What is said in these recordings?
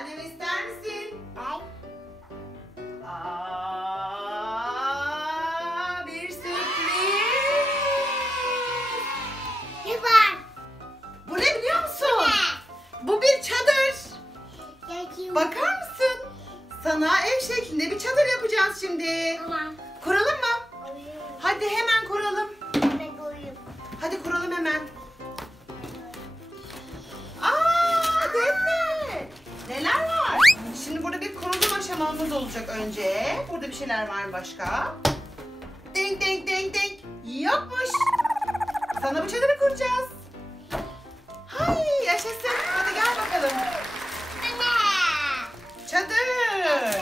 Annemi ister misin? Ben Bir sürpriz. ne var? Bu ne biliyor musun? Bu bir çadır. Bakar mısın? Sana ev şeklinde bir çadır yapacağız şimdi. Tamam. Kuralım mı? Hadi hemen kuralım. Ben koyayım. Hadi kuralım hemen. Defne. Neler var? Şimdi burada bir kurulum aşamamız olacak önce. Burada bir şeyler var başka. Ding ding ding ding. Yokmuş. Sana bu çadırı kuracağız. Hay yaşasın. Hadi gel bakalım. Çadır.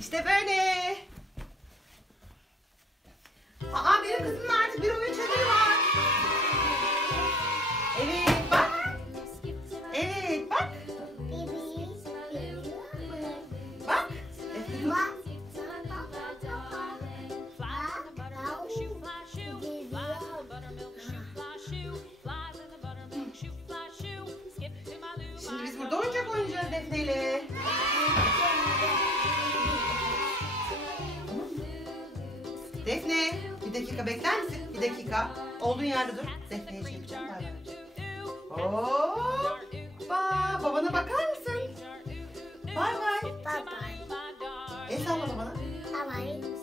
İşte böyle. Benim kızımın artık bir oyun çadırı var. Evet bak. Evet bak. Bak. Şimdi biz burada oyuncak oynayacağız Defne ile. Defne, bir dakika bekler misin? Bir dakika. Olduğun yerde dur. Defne'ye şey yapacağım. Hoppa. Babana bakar mısın? Bay bay. Bye bye. El salla babana. Bye bye.